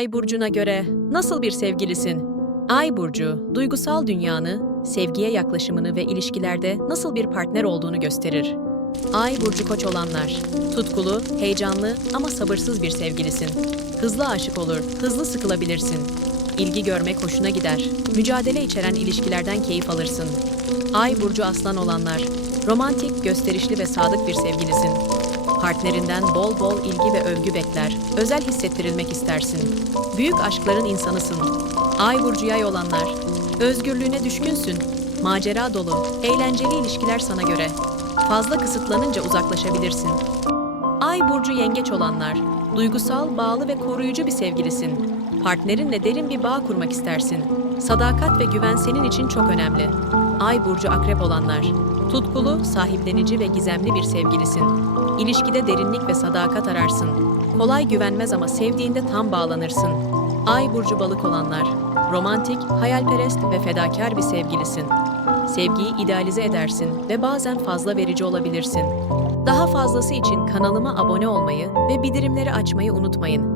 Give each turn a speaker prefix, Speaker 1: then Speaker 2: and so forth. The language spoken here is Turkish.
Speaker 1: Ay burcuna göre nasıl bir sevgilisin? Ay burcu, duygusal dünyanı, sevgiye yaklaşımını ve ilişkilerde nasıl bir partner olduğunu gösterir. Ay burcu koç olanlar, tutkulu, heyecanlı ama sabırsız bir sevgilisin. Hızlı aşık olur, hızlı sıkılabilirsin. İlgi görmek hoşuna gider. Mücadele içeren ilişkilerden keyif alırsın. Ay burcu aslan olanlar, romantik, gösterişli ve sadık bir sevgilisin. Partnerinden bol bol ilgi ve övgü bekler. Özel hissettirilmek istersin. Büyük aşkların insanısın. Ay burcu yay olanlar. Özgürlüğüne düşkünsün. Macera dolu, eğlenceli ilişkiler sana göre. Fazla kısıtlanınca uzaklaşabilirsin. Ay burcu yengeç olanlar. Duygusal, bağlı ve koruyucu bir sevgilisin. Partnerinle derin bir bağ kurmak istersin. Sadakat ve güven senin için çok önemli. Ay burcu akrep olanlar. Tutkulu, sahiplenici ve gizemli bir sevgilisin. İlişkide derinlik ve sadakat ararsın. Kolay güvenmez ama sevdiğinde tam bağlanırsın. Ay burcu balık olanlar. Romantik, hayalperest ve fedakar bir sevgilisin. Sevgiyi idealize edersin ve bazen fazla verici olabilirsin. Daha fazlası için kanalıma abone olmayı ve bildirimleri açmayı unutmayın.